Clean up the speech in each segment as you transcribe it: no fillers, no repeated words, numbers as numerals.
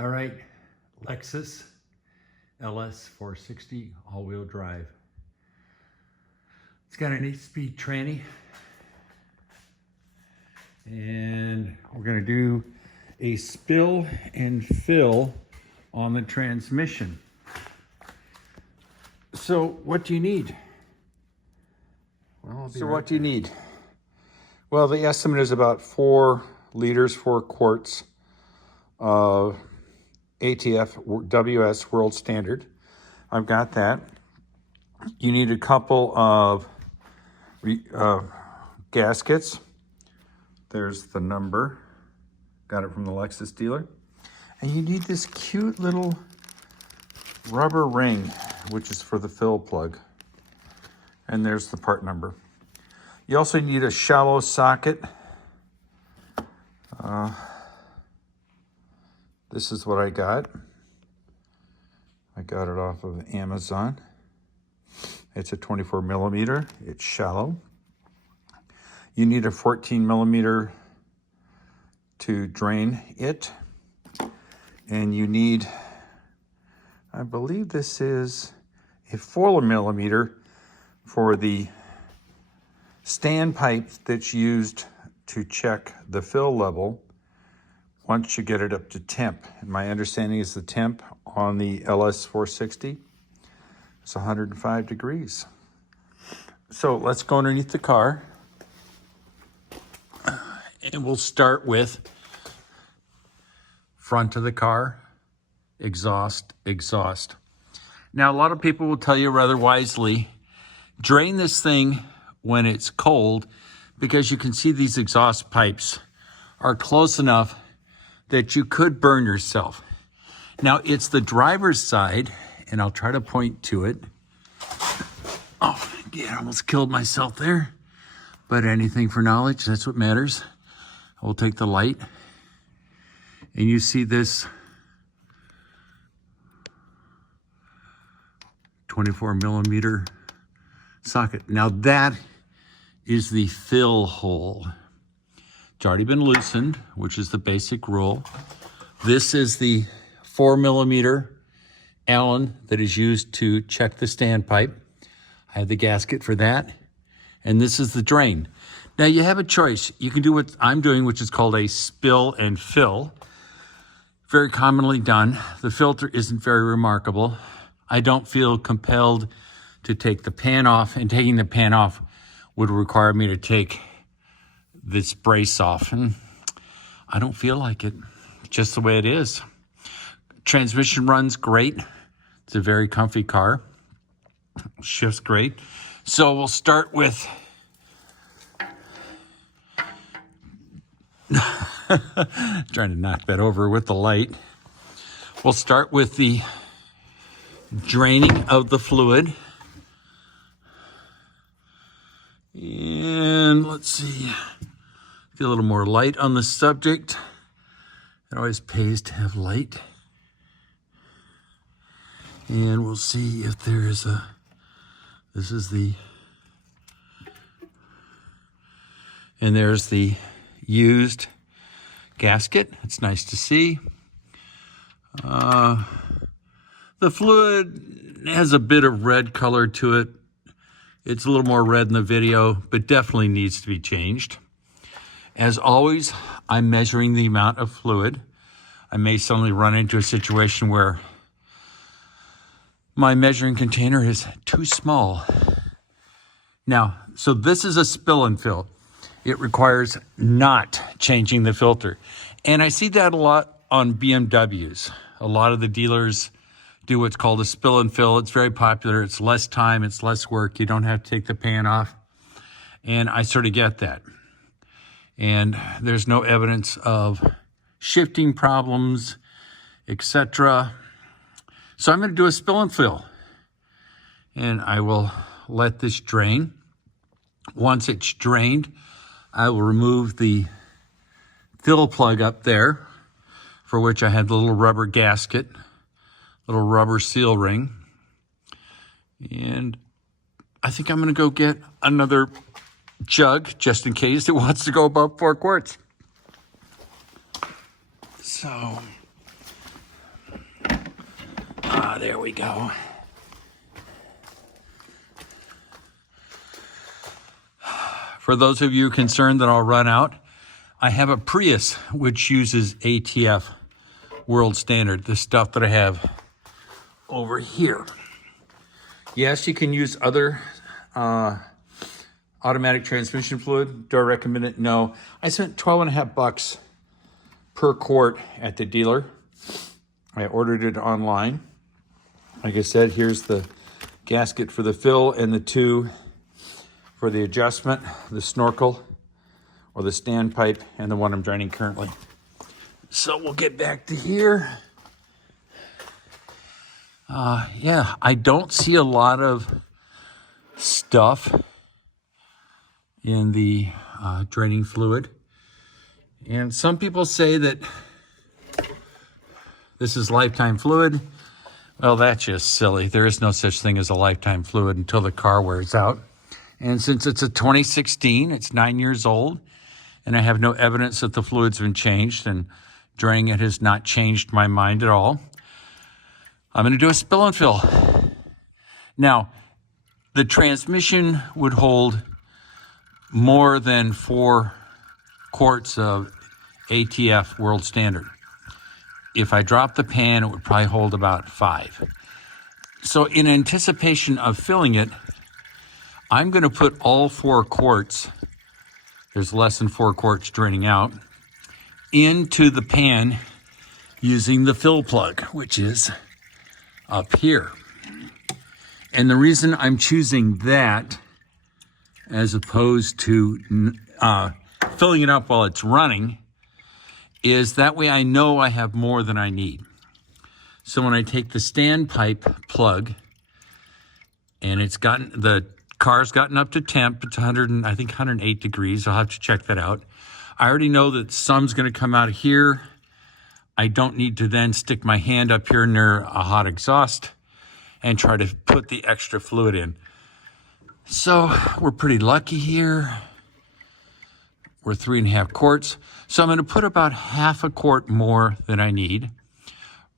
All right, Lexus LS460 all-wheel drive. It's got an 8-speed tranny, and we're going to do a spill and fill on the transmission. So what do you need? Well, what do you need? Well, the estimate is about 4 liters, 4 quarts of ATF WS World Standard. I've got that. You need a couple of gaskets. There's the number. Got it from the Lexus dealer. And you need this cute little rubber ring, which is for the fill plug. And there's the part number. You also need a shallow socket. This is what I got. I got it off of Amazon. It's a 24 millimeter. It's shallow. You need a 14 millimeter to drain it. And you need, I believe this is a 4 millimeter for the standpipe that's used to check the fill level once you get it up to temp. And my understanding is the temp on the LS460 is 105 degrees. So let's go underneath the car. And we'll start with front of the car, exhaust. Now, a lot of people will tell you rather wisely, drain this thing when it's cold, because you can see these exhaust pipes are close enough that you could burn yourself. Now, it's the driver's side, and I'll try to point to it. Oh, yeah, I almost killed myself there. But anything for knowledge, that's what matters. We'll take the light. And you see this 24 millimeter socket. Now that is the fill hole. It's already been loosened, which is the basic rule. This is the 4 millimeter Allen that is used to check the standpipe. I have the gasket for that. And this is the drain. Now you have a choice. You can do what I'm doing, which is called a spill and fill. Very commonly done. The filter isn't very remarkable. I don't feel compelled to take the pan off, and taking the pan off would require me to take this brace off, and I don't feel like it. Just the way it is. Transmission runs great. It's a very comfy car. Shifts great. So we'll start with trying to knock that over with the light. We'll start with the draining of the fluid. And let's see, get a little more light on the subject. It always pays to have light. And we'll see if there is this is the, and there's the used gasket. It's nice to see. The fluid has a bit of red color to it. It's a little more red in the video, but definitely needs to be changed. As always, I'm measuring the amount of fluid. I may suddenly run into a situation where my measuring container is too small. Now, so this is a spill and fill. It requires not changing the filter. And I see that a lot on BMWs. A lot of the dealers do what's called a spill and fill. It's very popular. It's less time. It's less work. You don't have to take the pan off. And I sort of get that. And there's no evidence of shifting problems, etc. So I'm going to do a spill and fill. And I will let this drain. Once it's drained, I will remove the fill plug up there, for which I had the little rubber gasket, little rubber seal ring. And I think I'm going to go get another jug just in case it wants to go above 4 quarts. So There we go. For those of you concerned that I'll run out, I have a Prius which uses ATF world standard, the stuff that I have over here. Yes, you can use other automatic transmission fluid. Do I recommend it? No. I spent $12.50 per quart at the dealer. I ordered it online. Like I said, here's the gasket for the fill and the two for the adjustment, the snorkel or the standpipe, and the one I'm draining currently. So we'll get back to here. Yeah, I don't see a lot of stuff in the draining fluid. And some people say that this is lifetime fluid. Well, that's just silly. There is no such thing as a lifetime fluid until the car wears out. And since it's a 2016, it's 9 years old, and I have no evidence that the fluid's been changed, and draining it has not changed my mind at all, I'm going to do a spill and fill. Now, the transmission would hold more than 4 quarts of ATF world standard. If I drop the pan, it would probably hold about 5. So in anticipation of filling it, I'm going to put all 4 quarts, there's less than 4 quarts draining out, into the pan using the fill plug, which is up here. And the reason I'm choosing that as opposed to filling it up while it's running is that way I know I have more than I need. So when I take the standpipe plug and the car's gotten up to temp, it's 108 degrees. I'll have to check that out. I already know that some's going to come out of here. I don't need to then stick my hand up here near a hot exhaust and try to put the extra fluid in. So we're pretty lucky here. We're 3.5 quarts. So I'm going to put about half a quart more than I need.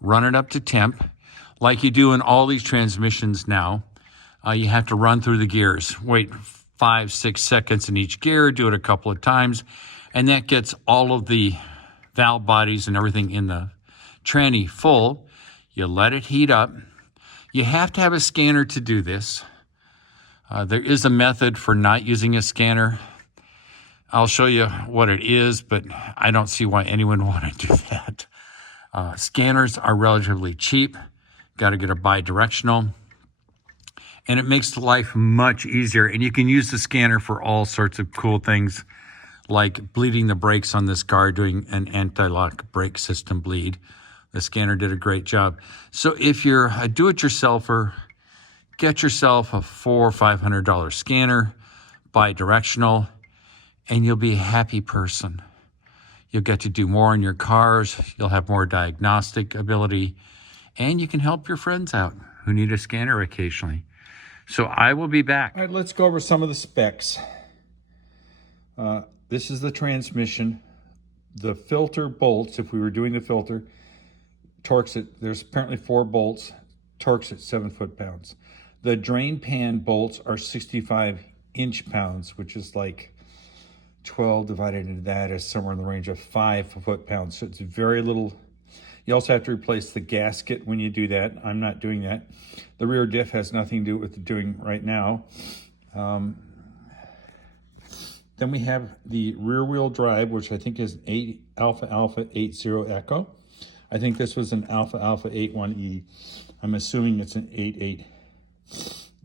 Run it up to temp. Like you do in all these transmissions now, you have to run through the gears. Wait 5-6 seconds in each gear. Do it a couple of times. And that gets all of the valve bodies and everything in the tranny full. You let it heat up. You have to have a scanner to do this. There is a method for not using a scanner. I'll show you what it is, but I don't see why anyone would want to do that. Scanners are relatively cheap. Got to get a bi-directional. And it makes life much easier. And you can use the scanner for all sorts of cool things, like bleeding the brakes on this car, doing an anti-lock brake system bleed. The scanner did a great job. So if you're a do-it-yourselfer, get yourself a $400 or $500 scanner, bi-directional, and you'll be a happy person. You'll get to do more in your cars. You'll have more diagnostic ability, and you can help your friends out who need a scanner occasionally. So I will be back. All right, let's go over some of the specs. This is the transmission. The filter bolts, if we were doing the filter, torques it. There's apparently 4 bolts, torques at 7 foot-pounds. The drain pan bolts are 65 inch-pounds, which is like 12 divided into that is somewhere in the range of 5 foot-pounds. So it's very little. You also have to replace the gasket when you do that. I'm not doing that. The rear diff has nothing to do with doing right now. Then we have the rear wheel drive, which I think is 8 Alpha 80 Echo. I think this was an Alpha 81E. I'm assuming it's an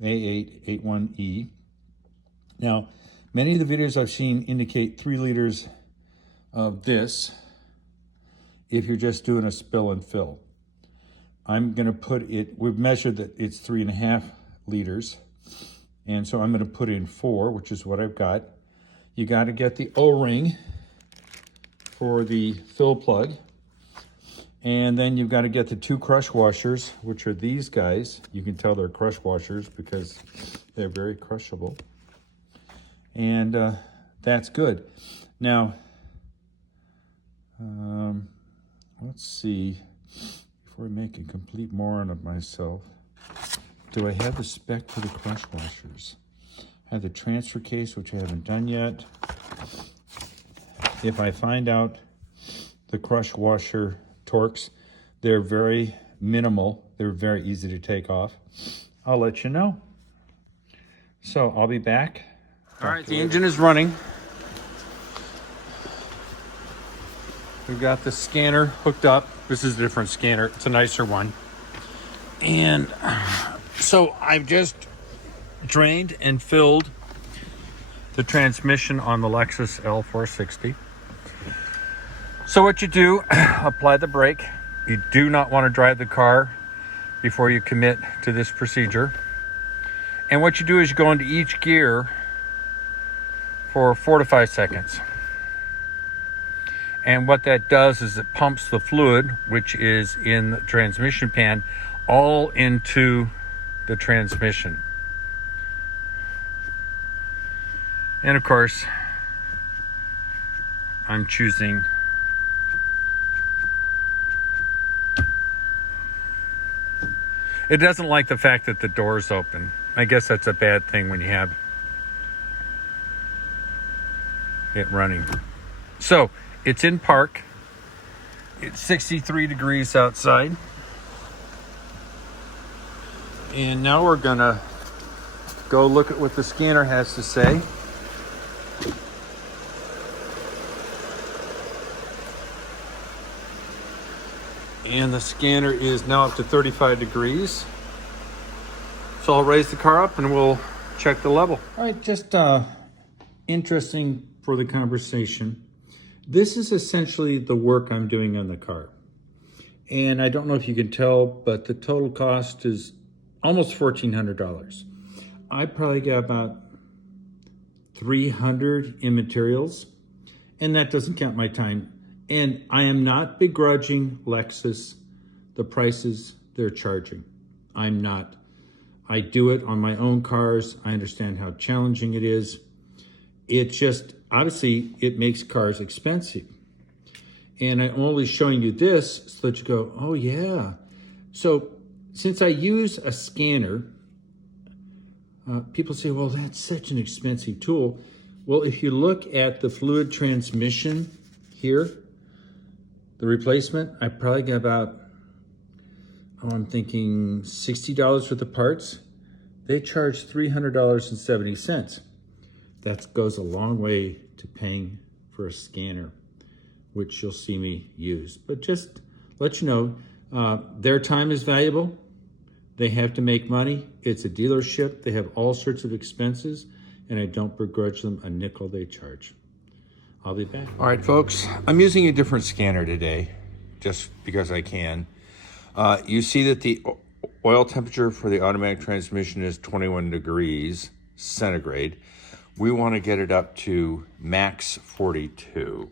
81E. Now, many of the videos I've seen indicate 3 liters of this if you're just doing a spill and fill. I'm going to put it, we've measured that it's 3.5 liters. And so I'm going to put in 4, which is what I've got. You got to get the O-ring for the fill plug. And then you've got to get the 2 crush washers, which are these guys. You can tell they're crush washers because they're very crushable. And that's good. Now, let's see. before I make a complete moron of myself, do I have the spec for the crush washers? I have the transfer case, which I haven't done yet. If I find out the crush washer torques, they're very minimal. They're very easy to take off. I'll let you know. So I'll be back. All right, the engine is running. We've got the scanner hooked up. This is a different scanner. It's a nicer one. And so I've just drained and filled the transmission on the Lexus L460. So what you do, apply the brake. You do not want to drive the car before you commit to this procedure. And what you do is you go into each gear for 4 to 5 seconds. And what that does is it pumps the fluid, which is in the transmission pan, all into the transmission. And of course, I'm choosing it doesn't like the fact that the door's open. I guess that's a bad thing when you have it running. So it's in park. It's 63 degrees outside. And now we're gonna go look at what the scanner has to say. And the scanner is now up to 35 degrees. So I'll raise the car up and we'll check the level. All right, just interesting for the conversation. This is essentially the work I'm doing on the car. And I don't know if you can tell, but the total cost is almost $1,400. I probably got about $300 in materials, and that doesn't count my time. And I am not begrudging Lexus the prices they're charging. I'm not. I do it on my own cars. I understand how challenging it is. It just, obviously, it makes cars expensive. And I'm only showing you this so that you go, oh yeah. So since I use a scanner, people say, well, that's such an expensive tool. Well, if you look at the fluid transmission here, the replacement, I probably got about, I'm thinking $60 for the parts. They charge $300.70. That goes a long way to paying for a scanner, which you'll see me use. But just let you know, their time is valuable. They have to make money. It's a dealership. They have all sorts of expenses, and I don't begrudge them a nickel they charge. I'll be back. All right, folks, I'm using a different scanner today, just because I can. You see that the oil temperature for the automatic transmission is 21 degrees centigrade. We want to get it up to max 42.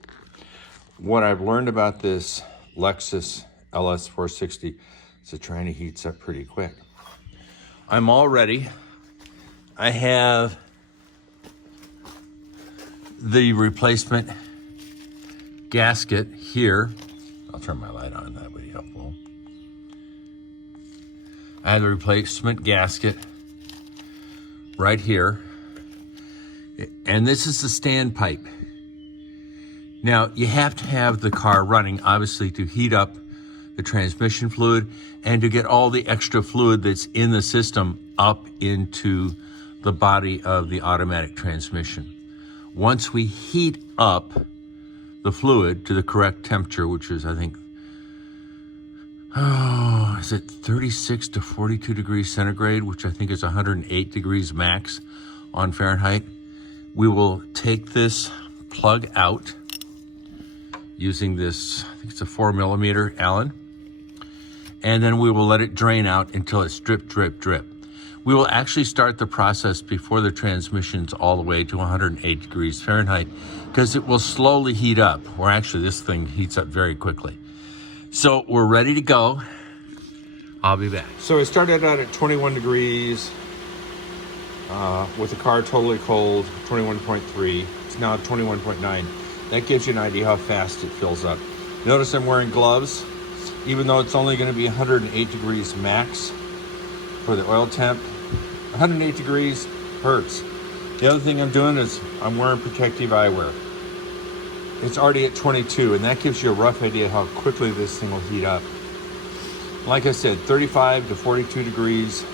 What I've learned about this Lexus LS460 is it trying to heat up pretty quick. I'm all ready. I have the replacement gasket here. I'll turn my light on, that would be helpful. I have the replacement gasket right here. And this is the standpipe. Now, you have to have the car running, obviously, to heat up the transmission fluid and to get all the extra fluid that's in the system up into the body of the automatic transmission. Once we heat up the fluid to the correct temperature, which is, I think, is it 36 to 42 degrees centigrade, which I think is 108 degrees max on Fahrenheit, we will take this plug out using this, I think it's a 4mm Allen, and then we will let it drain out until it's drip, drip, drip. We will actually start the process before the transmission's all the way to 108 degrees Fahrenheit because it will slowly heat up, or actually this thing heats up very quickly. So we're ready to go. I'll be back. So it started out at 21 degrees with the car totally cold, 21.3. It's now at 21.9. That gives you an idea how fast it fills up. Notice I'm wearing gloves even though it's only going to be 108 degrees max for the oil temp. 108 degrees hurts. The other thing I'm doing is I'm wearing protective eyewear. It's already at 22, and that gives you a rough idea how quickly this thing will heat up. Like I said, 35 to 42 degrees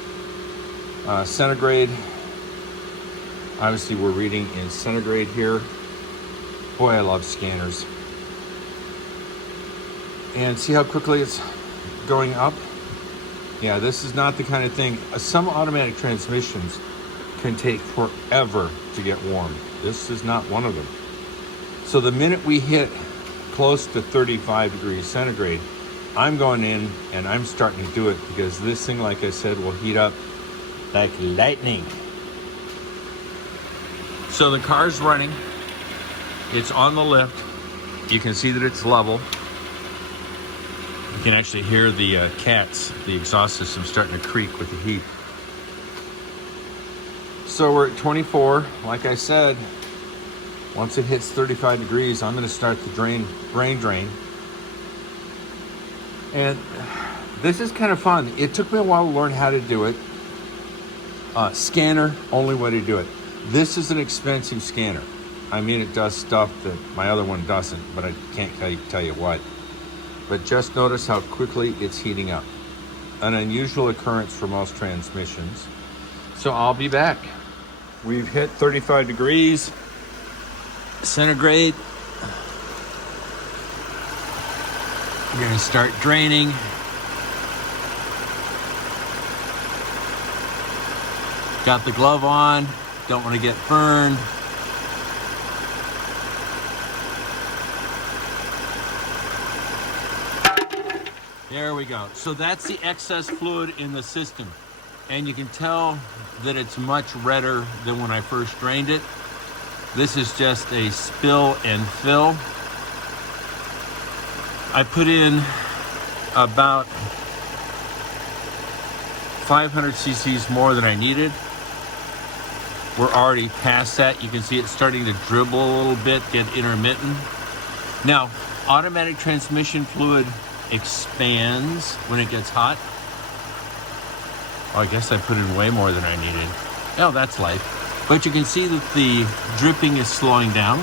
centigrade. Obviously, we're reading in centigrade here. Boy, I love scanners. And see how quickly it's going up? Yeah, this is not the kind of thing. Some automatic transmissions can take forever to get warm. This is not one of them. So the minute we hit close to 35 degrees centigrade, I'm going in and I'm starting to do it, because this thing, like I said, will heat up like lightning. So the car's running. It's on the lift. You can see that it's level. You can actually hear the cats, the exhaust system, starting to creak with the heat. So we're at 24. Like I said, once it hits 35 degrees, I'm going to start the brain drain. And this is kind of fun. It took me a while to learn how to do it. Scanner, only way to do it. This is an expensive scanner. I mean, it does stuff that my other one doesn't, but I can't tell you what. But just notice how quickly it's heating up. An unusual occurrence for most transmissions. So I'll be back. We've hit 35 degrees centigrade. We're going to start draining. Got the glove on. Don't want to get burned. There we go. So that's the excess fluid in the system. And you can tell that it's much redder than when I first drained it. This is just a spill and fill. I put in about 500 cc's more than I needed. We're already past that. You can see it starting to dribble a little bit, get intermittent. Now, automatic transmission fluid expands when it gets hot. Oh, I guess I put in way more than I needed. Oh, that's life. But you can see that the dripping is slowing down.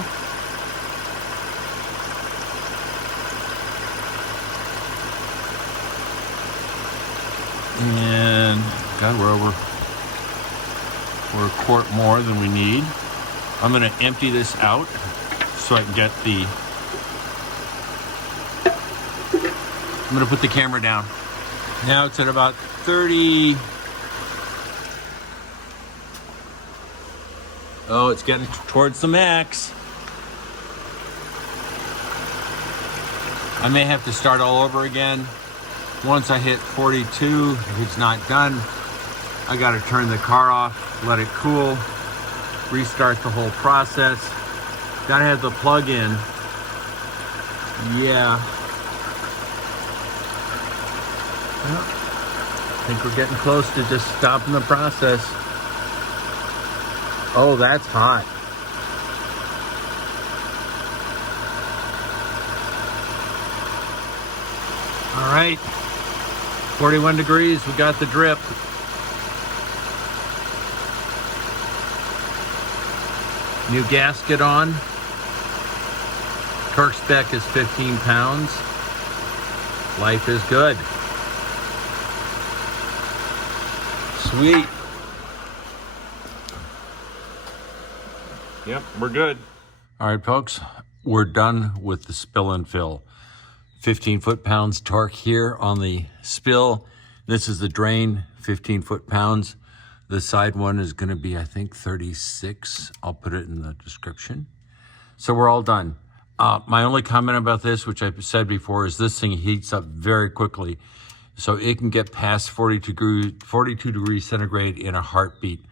And God, we're a quart more than we need. I'm gonna empty this out so I can get the, I'm gonna put the camera down. Now it's at about 30. Oh, it's getting towards the max. I may have to start all over again. Once I hit 42, if it's not done, I gotta turn the car off, let it cool, restart the whole process. Gotta have the plug in. Yeah. Well, I think we're getting close to just stopping the process. Oh, that's hot. All right, 41 degrees, we got the drip. New gasket on. Torque spec is 15 pounds. Life is good. Sweet. Yep, we're good. All right, folks, we're done with the spill and fill. 15 foot-pounds torque here on the spill. This is the drain, 15 foot-pounds. The side one is gonna be, I think, 36. I'll put it in the description. So we're all done. My only comment about this, which I've said before, is this thing heats up very quickly. So it can get past 42 degrees centigrade in a heartbeat.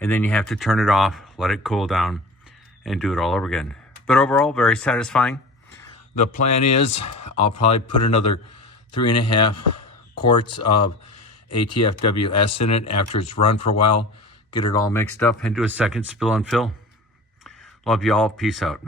And then you have to turn it off, let it cool down, and do it all over again. But overall, very satisfying. The plan is I'll probably put another 3.5 quarts of ATFWS in it after it's run for a while, get it all mixed up, and do a second spill and fill. Love you all. Peace out.